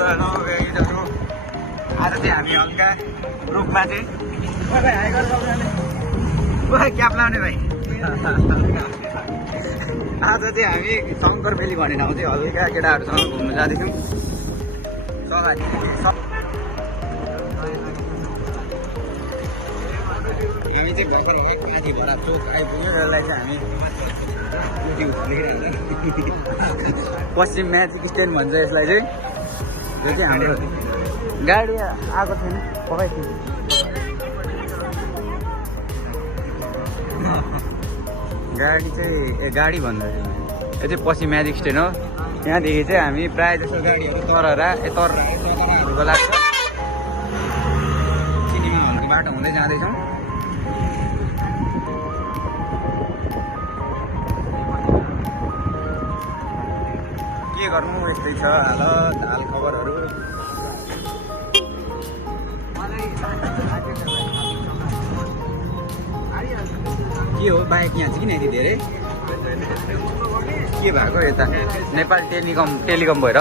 आज चाहिँ हामी हल्का रुखमा चाहिँ क्याप लाउने भाइ आज चाहिँ हामी शङ्कर बेली भन्ने ठाउँ चाहिँ हल्का केटाहरूसँग घुम्नु जाँदैछौँ हामी चाहिँ भर्खर माथि भएर चोक आइपुग्यो यसलाई चाहिँ हामी पश्चिम म्याजिक स्ट्यान्ड भन्छ यसलाई चाहिँ यो चाहिँ हाम्रो गाडी आएको छैन पकाइ थियो गाडी चाहिँ गाडी भन्दा यो चाहिँ पश्चिम म्याजिक स्ट्यान्ड हो यहाँदेखि चाहिँ हामी प्रायः जस्तो गाडीहरू तरहरूको लाग्छ सिनेमा हलको बाटो हुँदै जाँदैछौँ के गर्नु यस्तै छ हाल खबरहरू के हो बाइक यहाँ चाहिँ किन यति धेरै के भएको यता नेपाल टेलिकम भएर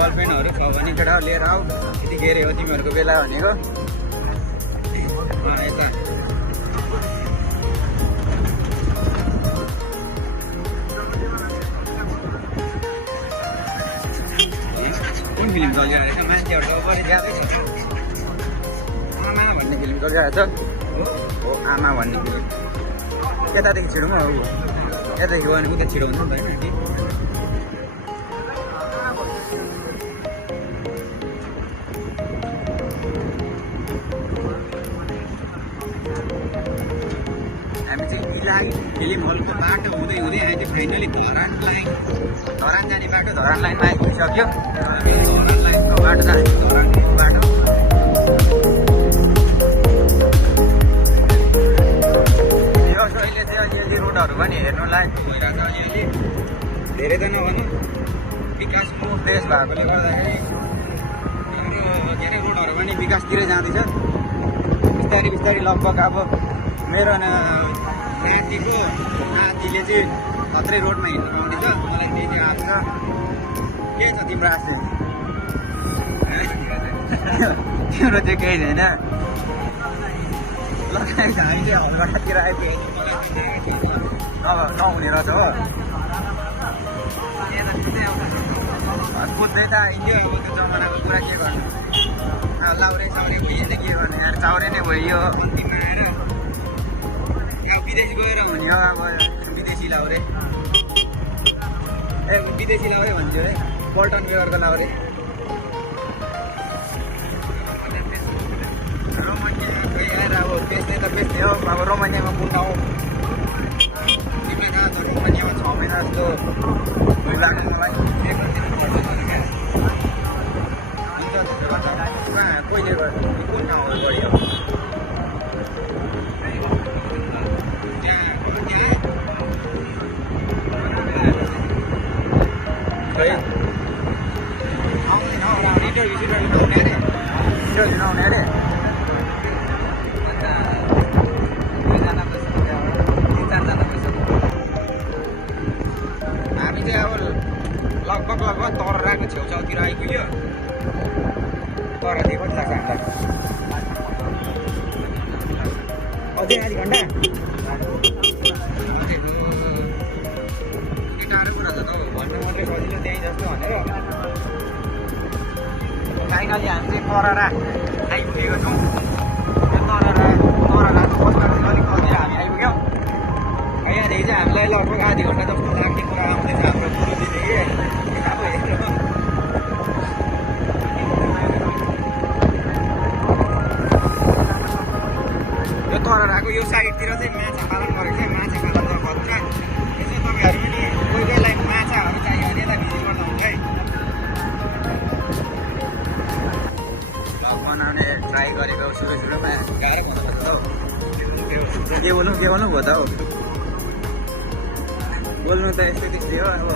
गर्लफ्रेन्डहरू छ भने केटा लिएर आऊ यति घेरे हो तिमीहरूको बेला भनेको यता कुन फिल्म चलिरहेको छ मान्छेहरू त बढी ज्यादै छ आमा भन्ने फिल्म चलिरहेको छ हो आमा भन्ने फिल्म यतादेखि छिटो पनि हो यतादेखि गयो भने उता छिटो हुन्छ नि त होइन कि हामी चाहिँ इलाही फिल्म हलको बाटो हुँदै हुँदै हामी चाहिँ फाइनली धरान जाने बाटो धरान लाइनमा आइपुगिसक्यो धरान लाइनको बाटो जाने धरानको बाटो यो अहिले चाहिँ अलिअलि रोडहरू पनि हेर्नु लायक भइरहेको छ अलिअलि धेरै त नभनौँ विकासको देश भएकोले गर्दाखेरि के अरे रोडहरू पनि विकासतिरै जाँदैछ बिस्तारै लगभग अब मेरो नातिको नातिले चाहिँ खत्रै रोडमा हिँड्नु पाउँदैछ मलाई त्यही चाहिँ आएको छ के छ तिम्रो आश तिम्रो चाहिँ केही छैन लगाएर हामी चाहिँ हलबाटातिर आइपुग्यो नहुने रहेछ हो कुद्दै त आइन्थ्यो अब त्यो जमानाको कुरा के गर्नु लाउरे साउरे के के गर्नु यार चाउरे नै भयो अन्तिममा आएर विदेश गएर हुने हो अब विदेशी लाउरे विदेशी लाउरे भन्थ्यो है पल्टन गएको लाउरे रोमानिया आएर अब बेच्ने त बेच्ने हो अब रोमानियामा कुद्न हो तिमीले थाहा छ रोमानियामा 6 महिना जस्तो लाग्छ मलाई कहिले गर्छ कुन ठाउँ हो बढी अब हामी चाहिँ अब लगभग तरराको छेउछाउतिर आइपुग्यो तर दिएको नि लाग्छ हामीलाई अझै आधी घन्टा टाढो कुरा छ त भन्नु मात्रै सजिलो त्यहीँ जस्तो भनेर फाइनली हामी चाहिँ तररा आइपुगेको छौँ त्यो तरराको बसमा चाहिँ अलिक अझै हामी आइपुग्यौँ यहाँदेखि चाहिँ हामीलाई लगभग आधी घन्टा जस्तो लाग्ने कुरा आउँदैछ हाम्रो गुरुजीदेखि अब हेर्नु यो तरराको यो साइडतिर चाहिँ माछा पालन गरेको छ माछा पालन त खतरा यसो तपाईँहरू पनि कोही माछाहरू चाहियो भने यसलाई भिजिट गर्दा हुन्छ है भ्लग बनाउने ट्राई गरेको सुरुमा गाह्रो भन्नुपर्छ त हौ के बोल्नु भयो त हौ बोल्नु त यस्तै त्यस्तै हो अब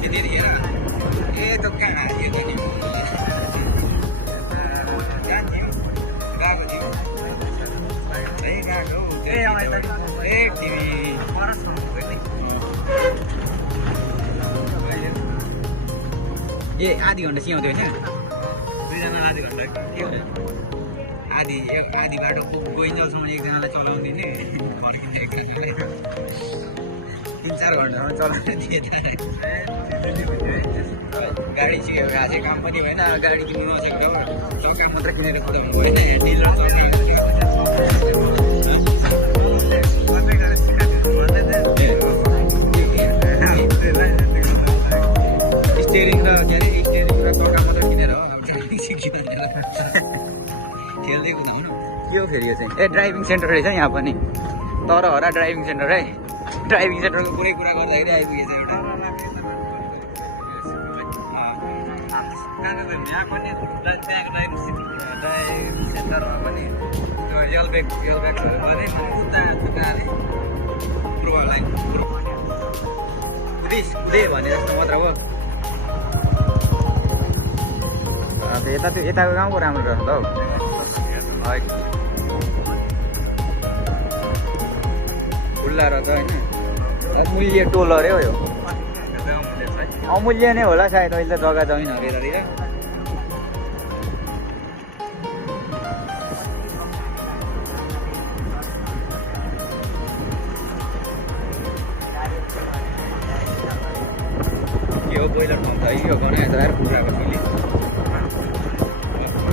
त्यतिखेर ए त कहाँ यो पनि जान्थ्यौँ गएको थियौँ ए तिमी ए आधी घन्टा सिकाउँथ्यो होइन दुईजना आधी घन्टा के हो आधी बाटो गइन्जेलसम्म एकजनालाई चलाउँदै थिएँ फर्किन्छ एकजनाले 3-4 घन्टामा चलाएर दिएँ गाडी सिकेको आजै काम पनि भएन गाडी किन्नु नसकेको चक्का मात्र किनेर कुदाउनु भएन यहाँ डिलर स्टेरिङ र के अरे स्टेरिङ र चक्का मात्र किनेर हो खेल्दै कुदाउनु के हो फेरि यो चाहिँ ए ड्राइभिङ सेन्टर रहेछ यहाँ पनि तर हरा ड्राइभिङ सेन्टर है ड्राइभिङ सेन्टरको पुरै कुरा गर्दाखेरि आइपुगेछ एउटा सेन्टरमा पनि एलब्यागहरू भने कुदे भने जस्तो मात्र हो यताको गाउँ पो राम्रो रहेछ हौ खुल्ला रहेछ होइन अमूल्य टोल अरे हो यो अमूल्य नै होला सायद अहिले त जग्गा जमिनहरू यतातिर यो बोइलर पम्प छ यो गनाएर आएर कुखुराको सुली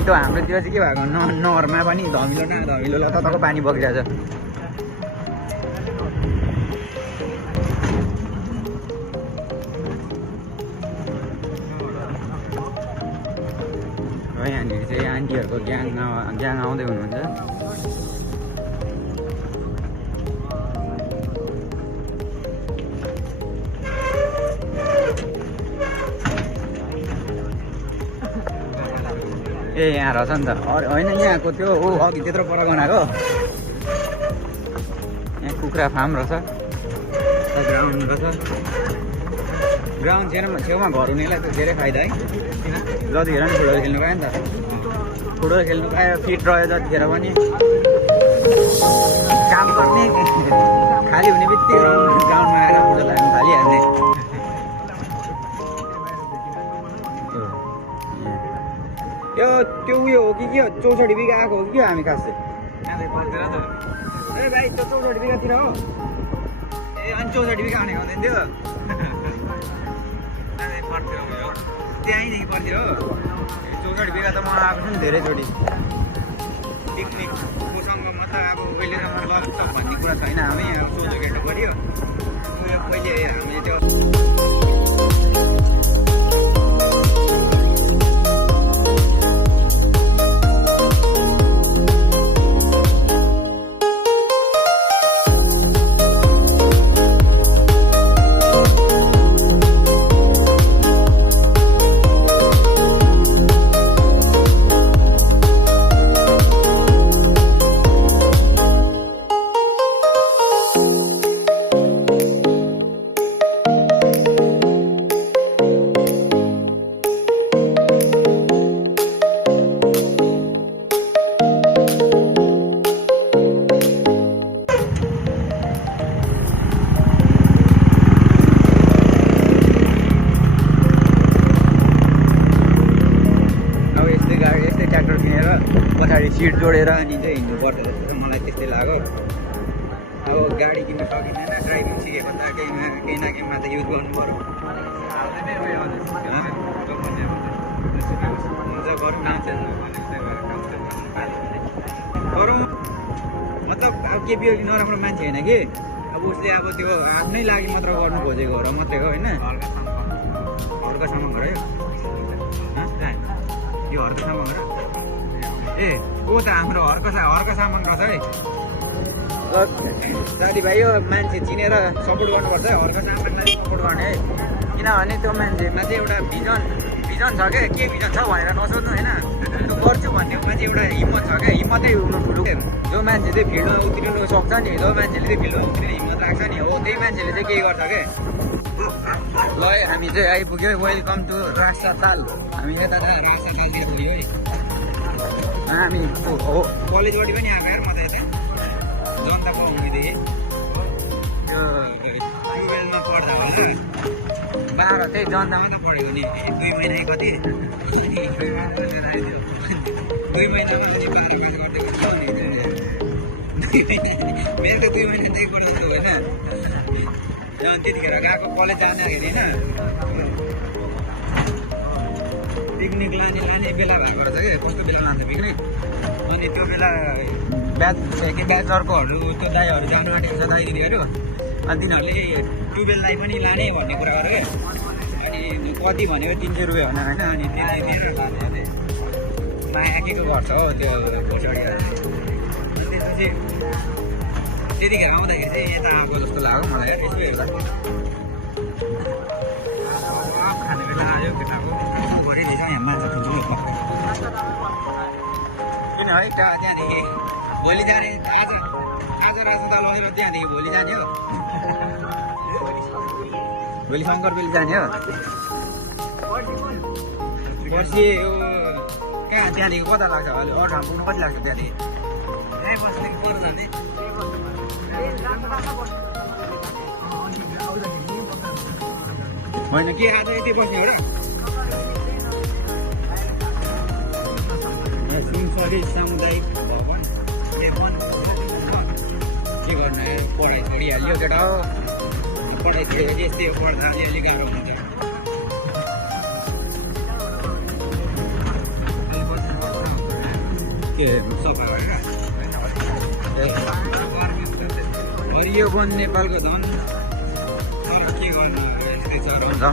त्यो हाम्रोतिर चाहिँ के भएको नहरमा पनि धमिलो न धमिलो लतको पानी बगिरहेछ यहाँनिर चाहिँ आन्टीहरूको ग्याङ आउँदै हुनुहुन्छ ए यहाँ रहेछ नि त होइन यहाँको त्यो अघि त्यत्रो पर गनाएको यहाँ कुखुरा फार्म रहेछ ग्राउन्ड रहेछ ग्राउन्ड छेउमा घर हुनेलाई त धेरै फाइदा है जतिखेर पनि फुटबल खेल्नु पायो नि त फुटबल खेल्नु पायो फिट रह्यो जतिखेर पनि काम गर्ने खाली हुने बित्तिकै ग्राउन्डमा आएर फुटबल हाल्नु थालिहाल्ने यो त्यो उयो हो कि के हो 64 बिघा आएको हो कि के हो हामी खास चाहिँ ए भाइ त्यो 64 बिघातिर हो ए अनि 64 बिघा भनेको हुँदैन थियो त्यहीँदेखि पर्थ्यो हो 64 बिघा त म आएको छु नि धेरैचोटि पिकनिककोसँग मात्र अब अहिलेसम्म लकसक भन्ने कुरा छैन हामी सोझो भेट्नु पऱ्यो पहिले हामीले त्यो पछाडि सिट जोडेर अनि चाहिँ हिँड्नुपर्छ जस्तो मलाई त्यस्तै लाग्यो अब गाडी किन्न सकिँदैन ड्राइभिङ सिकेको त केही न केहीमा त युज गर्नु पर्यो गरौँ मतलब अब के बियो नराम्रो मान्छे होइन कि अब उसले अब त्यो आफ्नै लागि मात्र गर्नु खोजेको हो र मात्रै हो होइन हर्कासम्म घर यो हर्कासम्म घर ए ओ त हाम्रो हर्का सामान रहेछ है साथीभाइ यो मान्छे चिनेर सपोर्ट गर्नुपर्छ है हर्का सामानलाई सपोर्ट गर्ने है किनभने त्यो मान्छेमा चाहिँ एउटा भिजन छ क्या के भिजन छ भनेर नसोध्नु होइन त्यो गर्छु भन्ने चाहिँ एउटा हिम्मत छ क्या हिम्मतै हुनु ठुलो जो मान्छे चाहिँ फिल्डमा उत्रिनु सक्छ नि जो मान्छेले चाहिँ फिल्डमा उत्रिने हिम्मत राख्छ नि हो त्यही मान्छेले चाहिँ केही गर्छ क्या ल हामी चाहिँ आइपुग्यो वेलकम टु रासा ताल हामी यता रासा तालतिर पुग्यो है हामी कलेजबाट पनि आएको यार म त यता जनताको आउनेदेखि 12 त्यही जनतामा त पढेको नि 2 महिना कति 2 महिनामा अनि 12 पास गर्दै मेरो त 2 महिना त्यही पढाउँछु होइन त्यतिखेर गएको कलेज जाँदाखेरि होइन पिकनिक लाने बेला भएको रहेछ कि कस्तो बेला लान्छ पिकनिक अनि त्यो बेला ब्याचलरकोहरू त्यो दाइहरू जानु आँटेको छ दाइ दिदीहरू अनि तिनीहरूले ट्युबवेललाई पनि लाने भन्ने कुरा गर्यो क्या अनि कति भनेको 300 रुपियाँ हुन होइन अनि त्यसलाई दिएर लाने अरे माया के गर्छ हो त्यो घोसडीहरू त्यसपछि त्यतिखेर आउँदाखेरि चाहिँ यता आएको जस्तो लाग्यो मलाई यसो हेर्दा खाने बेला आयो केटाको भरिदिन्छ यहाँ मान्छे ठुल्ठुलो किन है त्यहाँदेखि भोलि जाने आज राजदाल बसेर त्यहाँदेखि भोलि जाने हो भोलि शङ्करबेली जाने हो पर्सि कहाँ त्यहाँदेखि कता लाग्छ अहिले अरू ठाउँ पुग्नु कति लाग्छ त्यहाँदेखि यहीँ बस्नेदेखि पर जाने होइन के आज यति बस्ने हो र सुनसरी सामुदायिक भवन के गर्नु पढाइ छोडिहाल्यो केटा हो पढाइ छोडेपछि यस्तै हो पढ्दा अलिअलि गाह्रो हुन्छ के सफा गरेर हरियो वन नेपालको धन के गर्नु यस्तै चराउँछ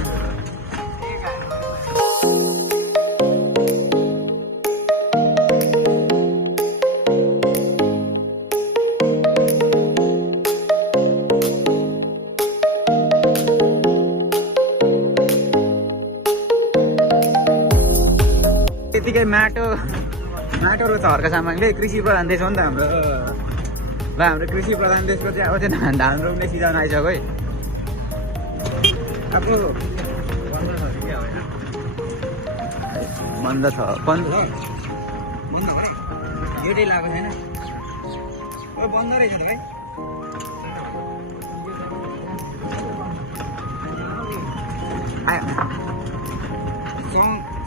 त्यतिकै माटो र झर्का सामानले कृषि प्रधान देश हो नि त हाम्रो ल हाम्रो कृषि प्रधान देशको चाहिँ अब त्यो धान रोप्ने सिजन आइसक्यो है अब बन्द छ बन्द एउटै लगाएको छैन बन्द रहेछ त भाइ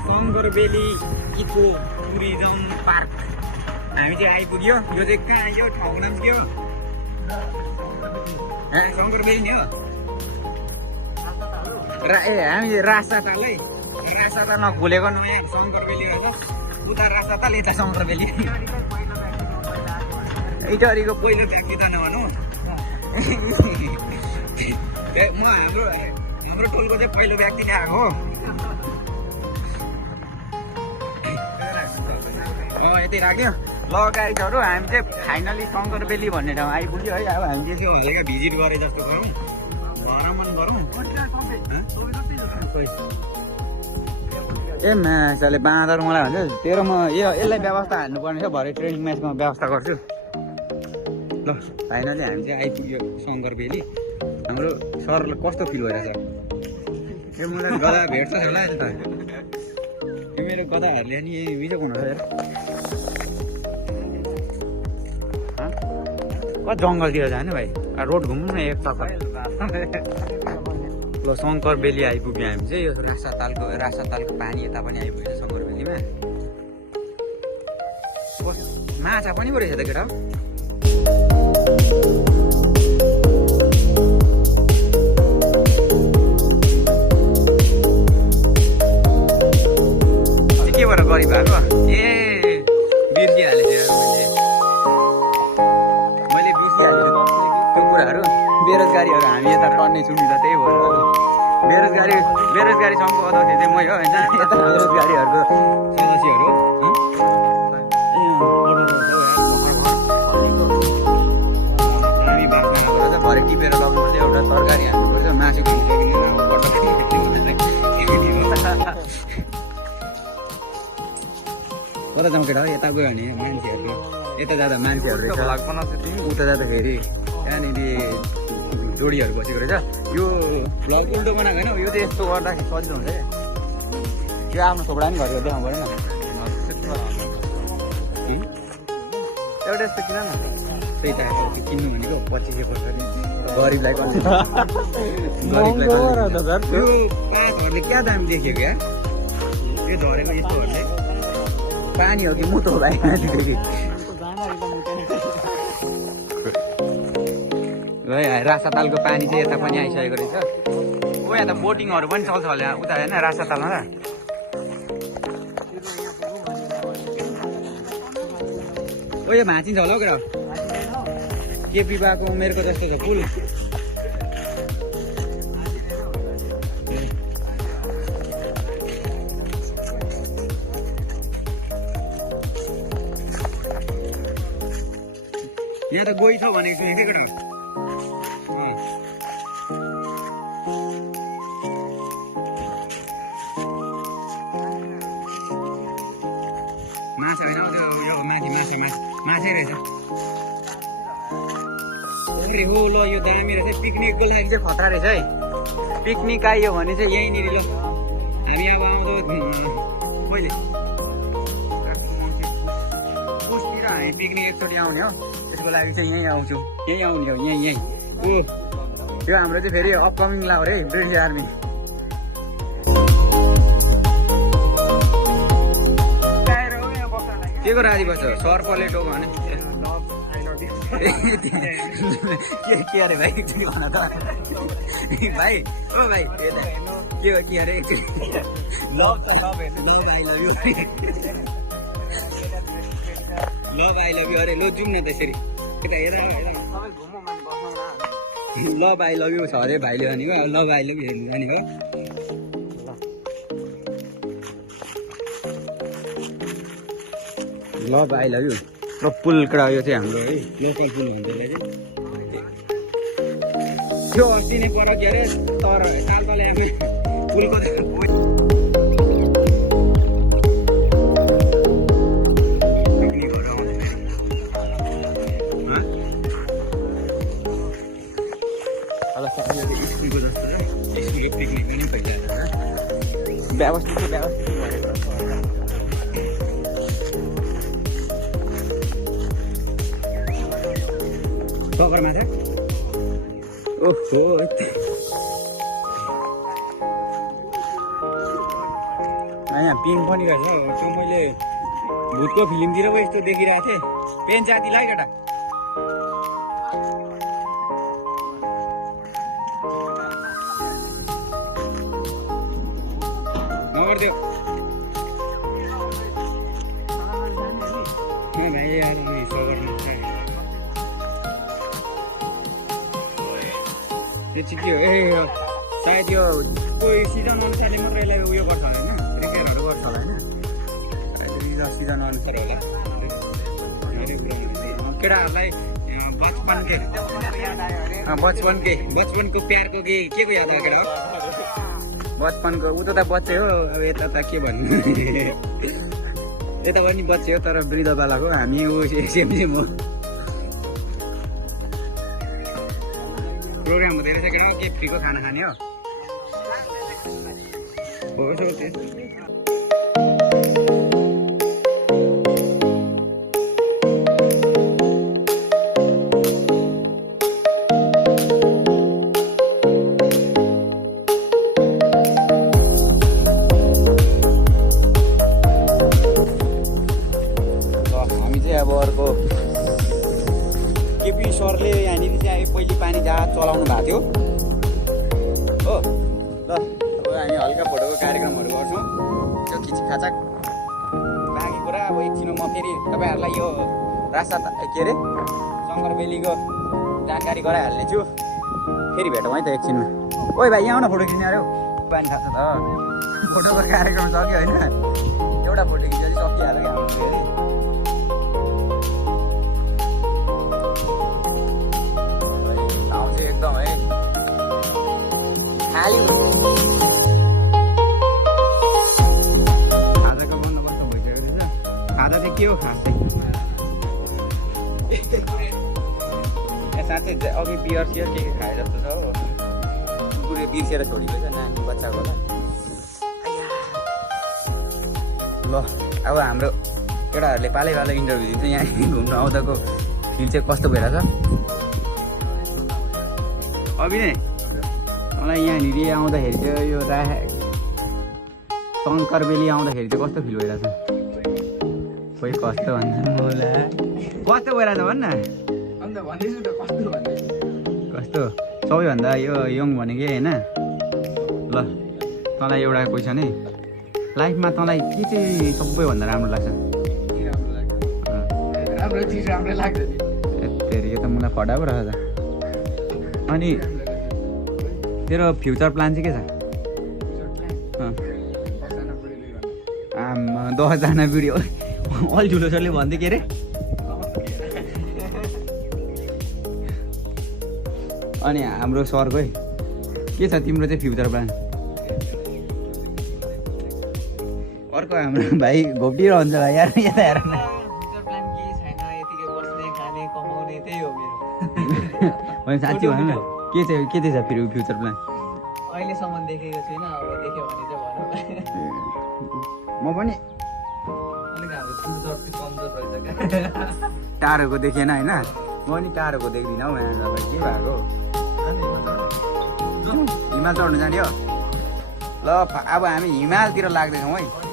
शङ्करबेली इको टुरिज्म पार्क हामी चाहिँ आइपुग्यो यो चाहिँ कहाँ यो ठाउँको नाम के हो शङ्करबेली नि हो हामी राजसाताल है राजसाताल नखोलेको नयाँ शङ्करबेली रहेछ उता राजसाताल यता शङ्करबेली इटरीको पहिलो व्यक्ति त नभनौँ म हाम्रो टोलको चाहिँ पहिलो व्यक्ति नै आएको हो यतै राख्यो ल गाइजहरू हामी चाहिँ फाइनली शङ्करबेली भन्ने ठाउँ आइपुग्यो है अब हामी चाहिँ हल्का भिजिट गरे जस्तो गरौँ भ्रमण गरौँ ए मान्छेले बाँदर मलाई भन्छ तेरो म यसलाई व्यवस्था हाल्नुपर्ने छ भरे ट्रेनिङ म्याचमा व्यवस्था गर्छु ल फाइनली हामी चाहिँ आइपुग्यो शङ्करबेली हाम्रो सरलाई कस्तो फिल भइरहेछ यो मलाई गदा भेट्छ होला त यो मेरो गदाहरूले नि बिजोक हुनु छ कति जङ्गलतिर जाने भाइ रोड घुम्नु न एक चक्कर ल शङ्करबेली आइपुग्यो हामी चाहिँ यो रासातालको पानी यता पनि आइपुग्यो शङ्करबेलीमा माछा पनि पो रहेछ त केटा के भएर गरिब भएको ए बिर्सिहालेँ मैले बिर्सिहालेँ त्यो कुराहरू बेरोजगारीहरू हामी यता टन्ने सुनि त त्यही भएर बेरोजगारी सङ्घको अध्यक्ष चाहिँ मै हो होइन यता बेरोजगारीहरूको सदस्यहरू हामी बाख्राबाट चाहिँ भरे टिपेर लग्नुपर्छ एउटा तरकारी हाल्नुपर्छ मासु कता जाउँ केटा यता गयो भने मान्छेहरू यता जाँदा मान्छेहरू रहेछ उता जाँदाखेरि त्यहाँनिर जोडीहरू बसेको रहेछ यो भ्लग उल्टो बनाएको होइन यो चाहिँ यस्तो गर्दाखेरि सजिलो हुन्छ क्या त्यो आफ्नो छोकडा पनि घरको देखाउनु पऱ्यो एउटा यस्तो किन न त्यही त किन्नु भनेको 2500 पर्छ नि गरिबलाई घरले क्या दाम देख्यो क्या यो धरेको यस्तोहरूले पानी हो कि मोटो हो भाइ रासातालको पानी चाहिँ यता पनि आइसकेको रहेछ ओ यहाँ त बोटिङहरू पनि चल्छ होला उता होइन रासातालमा ओ यो भाँचिन्छ होला हौ क्या केपी बाको उमेरको जस्तो छ फुल यहाँ त गई छ भनेको छु एकैवटा माछा होइन यो माथि माछै रहेछ अरे हो ल यो दामी रहेछ पिकनिकको लागि चाहिँ खतरा रहेछ है पिकनिक आइयो भने चाहिँ यहीँनिर ल हामी अब आउँदो कहिले पुसतिर हामी पिकनिक एकचोटि आउने हो त्यसको लागि चाहिँ यहीँ आउँछु यहीँ आउने हो यहीँ ओ यो हाम्रो चाहिँ फेरि अपकमिङ लाउर है ब्रिटिस आर्मी के को राजी बस्छ सर्पले टोक भने के अरे भाइ एकचोटि भन त भाइ ओ भाइ के हो के अरे love I love you love I love you अरे लो जाउँ न त्यसरी यता हेर लभ आई लभ यु छ अरे भाइले भनेको लभ आई लभ यु हेर्नु भनेको लभ आई लभ यु र पुल कडा यो चाहिँ हाम्रो है लोकल पुल हुन्छ त्यो अस्ति नै पर के अरे तर साल तले आफै पुलको स्कुलको जस्तो छ स्कुलको पिकनिक पनि भइरहेको छ व्यवस्थित पकरमा चाहिँ ओहो यहाँ पिङ पनि रहेछ त्यो मैले भूतको फिल्मतिर पो यस्तो देखिरहेको थिएँ पेन जातिलाई केटा नगरिदियो भाइ त्यो चाहिँ के हो ए सायद यो कोही सिजन अनुसारले मात्रै यसलाई उयो गर्छ होला होइन रिपेयरहरू गर्छ होला होइन सायद सिजन अनुसार होला केटाहरूलाई बचपनको प्यारको के को याद आयो केटा बचपनको उता त बच्चे हो यता त के भन्नु यता पनि बच्चे हो तर वृद्ध बालाको हामी सेम हो प्रोग्राम हुँदै रहेछ केटा के फ्रीको खाना खाने हो हामी चाहिँ अब अर्को केपी सरले यहाँनिर चाहिँ पहिले पानी जहाज चलाउनु भएको थियो हो ल अब हामी हल्का फोटोको कार्यक्रमहरू गर्छौँ त्यो खिचखाचाक बाँकी कुरा अब एकछिन म फेरि तपाईँहरूलाई यो रास्ता के अरे शङ्करबेलीको जानकारी गराइहाल्नेछु फेरि भेटौँ है त एकछिनमा ओइ भाइ यहाँ आउन फोटो खिच्ने अरे हौ पानी खान्छ त फोटोको कार्यक्रम सक्यो होइन एउटा फोटो खिचेर सकिहाल्यो क्या हाम्रो फेरि एकदम है खाली खाजाको बन्दोबस्त भइसकेको रहेछ खाजा चाहिँ के हो खास चाहिँ साँच्चै अघि बियर सियर के खाए जस्तो छ हो कुकुरले बिर्सेर छोडेको छ नानी बच्चाको होला ल अब हाम्रो केटाहरूले पालै इन्टरभ्यू दिन्छ यहाँ घुम्न आउँदाको फिल चाहिँ कस्तो भइरहेछ अभिनय मलाई यहाँनिर आउँदाखेरि चाहिँ यो शङ्करबेली आउँदाखेरि चाहिँ कस्तो फिल भइरहेछ खोइ कस्तो भन्छ मलाई कस्तो भइरहेछ भन्न अन्त भन्दैछु त कस्तो भन्दै कस्तो सबैभन्दा यो यङ भनेको होइन ल तँलाई एउटा क्वेसन है लाइफमा तँलाई के चाहिँ सबैभन्दा राम्रो लाग्छ राम्रो चिज राम्रो लाग्छ नि फेरि यो त मलाई फटा पो रहेछ अनि तेरो फ्युचर प्लान चाहिँ के छ आमा 10जना भिडियो अल ठुलो सरले भन्दै के अरे अनि हाम्रो सरको है के छ तिम्रो चाहिँ फ्युचर प्लान अर्को हाम्रो भाइ घोप्टिरहन्छ भाइ यार यता हेर न फ्युचर प्लान केही छैन यतिकै बस्ने खाने कमाउने त्यही हो मेरो होइन साँच्ची भन्नु न के चाहिँ छ फेरि फ्युचर प्लान अहिलेसम्म देखेको छुइनँ अब देख्यो भने चाहिँ भनौँ म पनि अलिक हाम्रो फ्युचर चाहिँ कमजोर रहेछ क्या टाढोको देखेन होइन म पनि टाढोको देख्दिनँ हौ यहाँ तपाईँ के भएको हिमाल चढ्नु जाने हो ल अब हामी हिमालतिर लाग्दैछौँ है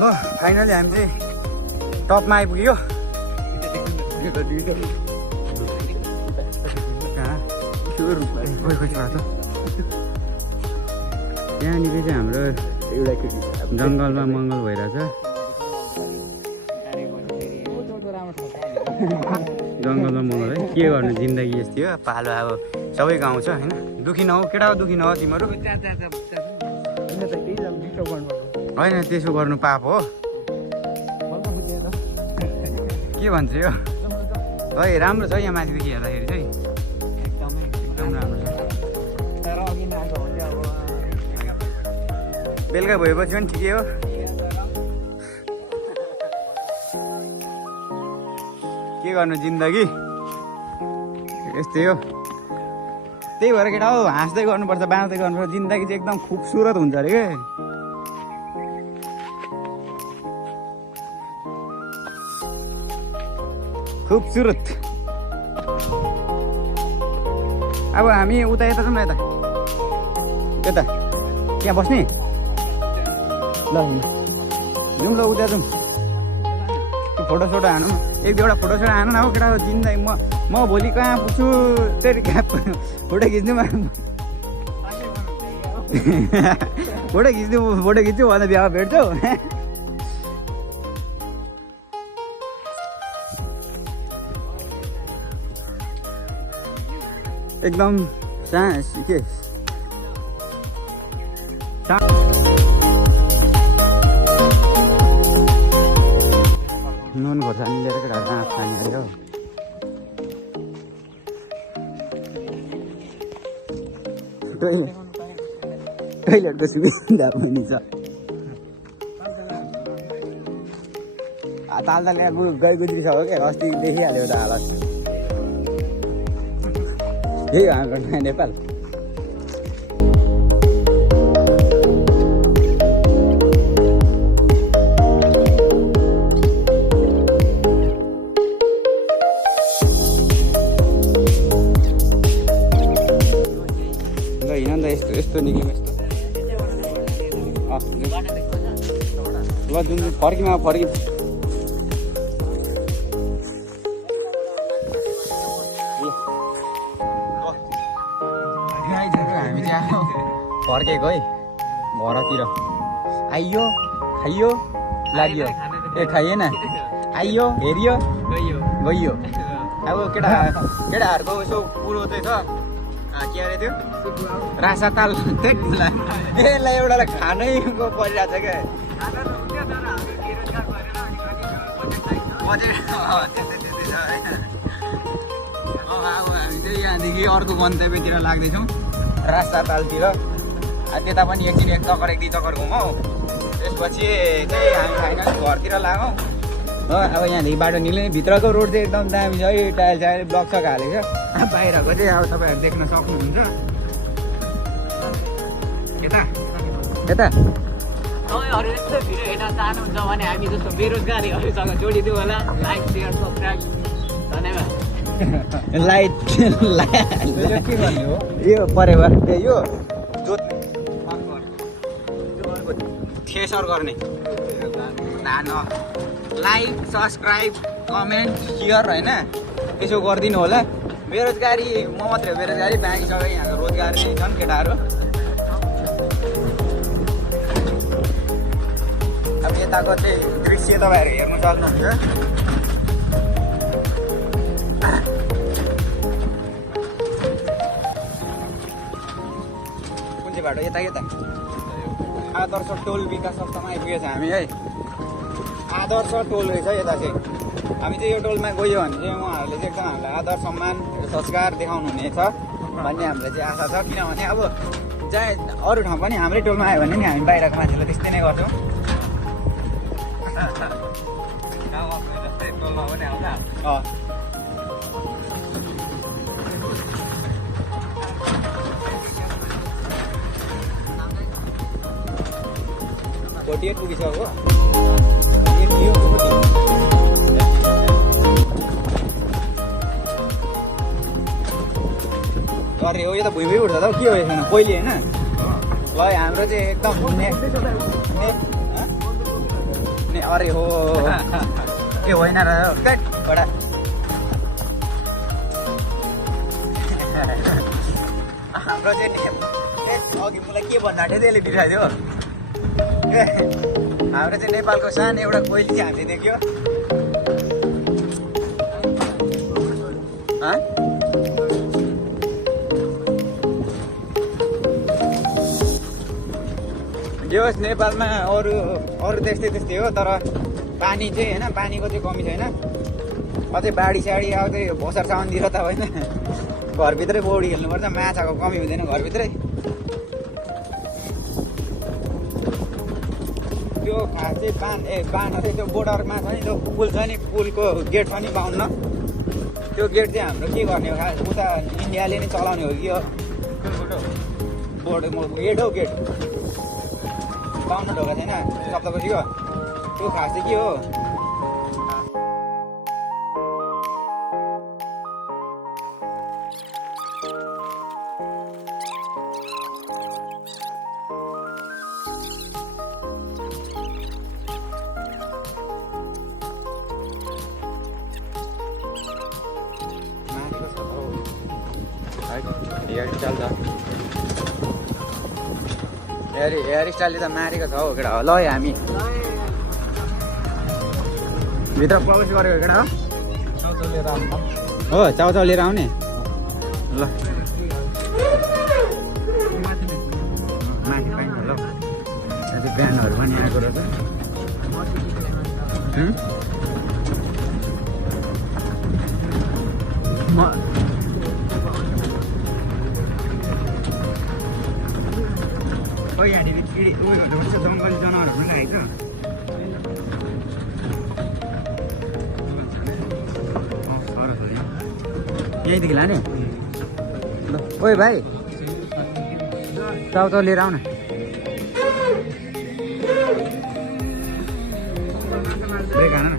ल फाइनली हामी चाहिँ टपमा आइपुग्यो यहाँनिर चाहिँ हाम्रो जङ्गलमा मङ्गल भइरहेछ जङ्गलमा मङ्गल है के गर्नु जिन्दगी यस्तै हो पालो अब सबैको आउँछ होइन दुखी नहो केटा हो दुखी नहो तिमीहरू होइन त्यसो गर्नु पाप हो के भन्छ यो है राम्रो छ यहाँ माथिदेखि हेर्दाखेरि चाहिँ एकदम राम्रो छ बेलुका भएपछि पनि ठिकै हो के गर्नु जिन्दगी यस्तै हो त्यही भएर केटा हो हाँस्दै गर्नुपर्छ बाँच्दै गर्नुपर्छ जिन्दगी चाहिँ एकदम खुबसुरत हुन्छ अरे के खुबसुरत अब हामी उता यता जाउँ न यता त्यहाँ बस्ने ल जाउँ ल उता जाउँ फोटोसोटो हानौँ एक दुईवटा फोटोसोटो हानु न हो केटा जिन्दगी म भोलि कहाँ पुग्छु त्यही फोटो खिच्नु फोटो खिच्छु भन्दा बिहामा भेट्छौ एकदम के नुन खोर्सानी लिएर केटाहरू आँप खाने अरे हो टोइलेटको सुविधा पनि छ ताल ताल गई गुज्री छ हो क्या अस्ति देखिहाल्यो त हालत यही हो हाम्रो नेपाल यस्तो निक्ल्यो यस्तो ल जुन फर्कीमा फर्की हामी चाहिँ फर्केको है घरतिर आइयो खाइयो लाग्यो ए खाइएन आइयो हेरियो गइयो अब केटाहरूको यसो कुरो चाहिँ छ के अरे त्यो रासा ताल यसलाई एउटालाई खानैको परिरहेछ क्या अब हामी चाहिँ यहाँदेखि अर्को गन्तव्यतिर लाग्दैछौँ रास्ता तालतिर त्यता पनि एकछिन एक चक्कर एक दुई चक्कर घुमौँ त्यसपछि चाहिँ हामी फाइनल घरतिर लाग्यौँ हो। अब यहाँदेखि बाटो निक्लिने भित्रको रोड चाहिँ एकदम दामी छ है, टाइल साइल ब्लक सक हालेको छ। बाहिरको चाहिँ अब तपाईँहरू देख्न सक्नुहुन्छ। यता यता तपाईँहरू यस्तो भिडियो हेर्न चाहनुहुन्छ भने हामी जस्तो बेरोजगारीहरूसँग जोडिदिउँ होला। लाइक सेयर सब्सक्राइब धन्यवाद। लाइट के भन्ने हो यो परेवा यो जोत्ने थ्रेसर गर्ने धान। लाइक सब्सक्राइब कमेन्ट सेयर होइन यसो गरिदिनु होला। बेरोजगारी म मात्रै बेरोजगारी, बाँकी सबै यहाँको रोजगार नै छन् केटाहरू। अब यताको चाहिँ दृश्य तपाईँहरू हेर्नु सक्नुहुन्छ। कुन चाहिँ बाटो यता यता आदर्श टोल विकास संस्थामा आइपुगेछ हामी है। आदर्श टोल रहेछ यता चाहिँ। हामी चाहिँ यो टोलमा गयो भने चाहिँ उहाँहरूले चाहिँ एकदम हामीलाई आदर सम्मान संस्कार देखाउनु हुनेछ भन्ने हामीलाई चाहिँ आशा छ। किनभने अब चाहे अरू ठाउँ पनि हाम्रै टोलमा आयो भने नि हामी बाहिरको मान्छेलाई त्यस्तै नै गर्छौँ। टोलमा पनि आउँछ। अँ 48 पुगिसक्यो। 48 थियो 40। अरे हो यो त भुइँ उठ्छ त के हो यसमा पहिले होइन। ल हाम्रो चाहिँ एकदम अरे हो के होइन र बडा हाम्रो चाहिँ अघि मलाई के भन्दा त्यसले बिर्साइदियो। हाम्रो चाहिँ नेपालको सानो एउटा कोइली चाहिँ हामीले देख्यो। जे होस् नेपालमा अरू त्यस्तै त्यस्तै हो, तर पानी चाहिँ होइन पानीको चाहिँ कमी छैन। अझै बाढी साडी आउँदै भोसार साउनतिर त होइन घरभित्रै पौडी खेल्नुपर्छ, माछाको कमी हुँदैन घरभित्रै। त्यो खास चाहिँ बाँध चाहिँ त्यो बोर्डरमा छ नि, त्यो पुल छ नि, पुलको गेट छ नि 52, त्यो गेट चाहिँ हाम्रो के गर्ने हो खास उता इन्डियाले नै चलाउने हो कि यो बोर्ड गेट हो गेट 52 ढोका छैन सप्तपतिको, त्यो खास चाहिँ के हो। हेयर स्टाइलले त मारेको छ हौ केटा। ल हामी भित्र प्रवेश गरेको केटा हो चाउचाउ लिएर आउने। ल माथि पाइन्छ ल अझै बिहानहरू पनि आएको रहेछ। यहाँनिर जङ्गली जनावरहरू पनि आएको छ। यहीँदेखि लाने ल। ओइ भाइ चाउचाउ लिएर आऊ न। खाना न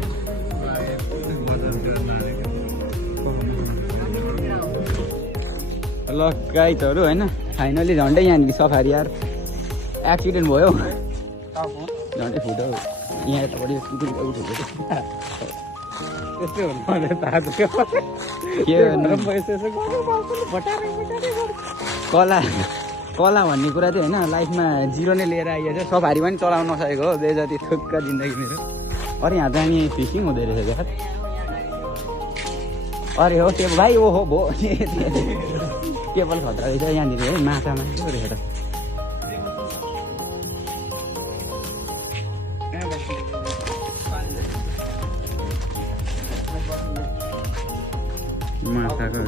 ल गाइडहरू होइन फाइनली झन्डै यहाँनिर सफारी यार एक्सिडेन्ट भयो झन्डै फुट्यो यहाँ यतापट्टि कला भन्ने कुरा चाहिँ होइन लाइफमा जिरो नै लिएर आइएछ। सफारी पनि चलाउन नसकेको हो बेजति थुक्का जिन्दगी मेरो। अरे यहाँ जाने फिसिङ हुँदो रहेछ यार। अरे हो त्यो भाइ ओ हो भो केवल खतरा रहेछ यहाँनिर है माछामा के रहेछ त। माछाको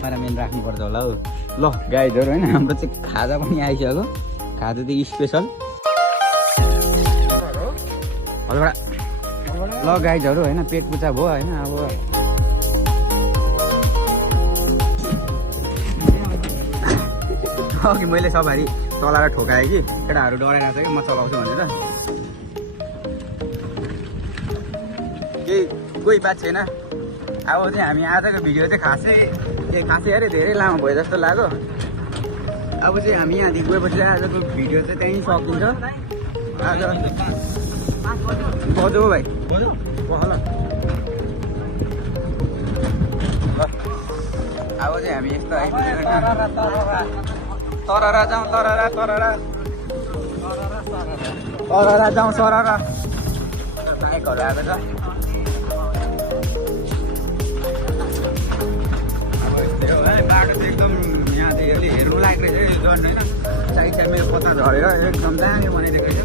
पारामेन राख्नुपर्छ होला हौ। ल गाइजहरू होइन हाम्रो चाहिँ खाजा पनि आइसक्यो खाजा चाहिँ स्पेसल ल गाइजहरू होइन पेट पुचा भयो होइन अब अघि मैले सवारी चलाएर ठोकाएँ कि केटाहरू डराइरहेको छ कि म चलाउँछु भनेर केही कोही बात छैन अब चाहिँ हामी आजको भिडियो चाहिँ खासै अरे धेरै लामो भयो जस्तो लाग्यो अब चाहिँ हामी यहाँदेखि गएपछि आजको भिडियो चाहिँ त्यहीँ सकिन्छ आज बजो भाइ बजो ल अब चाहिँ हामी यस्तो तररा जाउँ तररा जाउँ सररा बाइकहरू आएको छ बाटो चाहिँ एकदम यहाँ चाहिँ अलि हेर्नु लायक रहेछ जन होइन साइड साइडमा पत्ता झरेर एकदम दामी बनाइदिएको रहेछ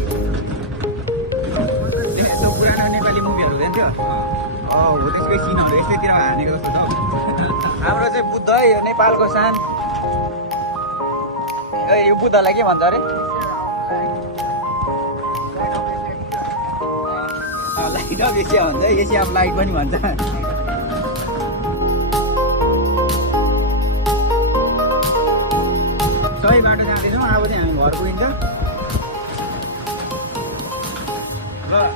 यस्तो पुरानो नेपाली मुभीहरू हेर्थ्यो हो त्यसकै सिनहरू यस्तैतिर हानेको जस्तो छ हाम्रो चाहिँ बुद्ध है यो नेपालको सान यो बुद्धलाई के भन्छ अरे लाइट अफ एसिया भन्छ एसिया अफ लाइट पनि भन्छ सही बाटो जाँदैछौँ अब चाहिँ हामी घर पुगिन्छ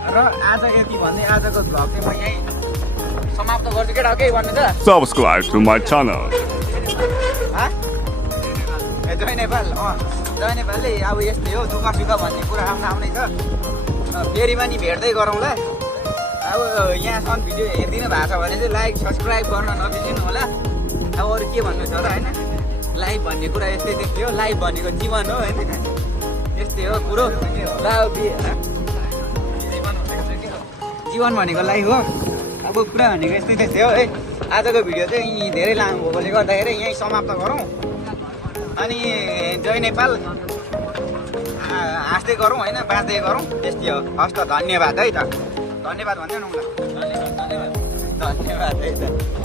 र आज यति भन्दै आजको भ्लग चाहिँ म यहीँ समाप्त गर्छु केटा केही भन्नु छ Subscribe to my channel. जय नेपाल जय नेपालले अब यस्तै हो दुःख सुख भन्ने कुरा आफ्नो आफ्नै छ फेरि पनि भेट्दै गरौँला अब यहाँसम्म भिडियो हेरिदिनु भएको छ भने चाहिँ लाइक सब्सक्राइब गर्न नबिर्सिनु होला अब अरू के भन्नु छ र होइन लाइफ भन्ने कुरा यस्तै त्यस्तै हो लाइफ भनेको जीवन हो होइन यस्तै हो कुरो र जीवन भनेको लाइफ हो अब कुरा भनेको यस्तै त्यस्तै हो है आजको भिडियो चाहिँ धेरै लामो भएकोले गर्दाखेरि यहीँ समाप्त गरौँ अनि जय नेपाल हाँस्दै गरौँ होइन बाँच्दै गरौँ त्यस्तै हो हस् त धन्यवाद है त धन्यवाद भन्दै न धन्यवाद है त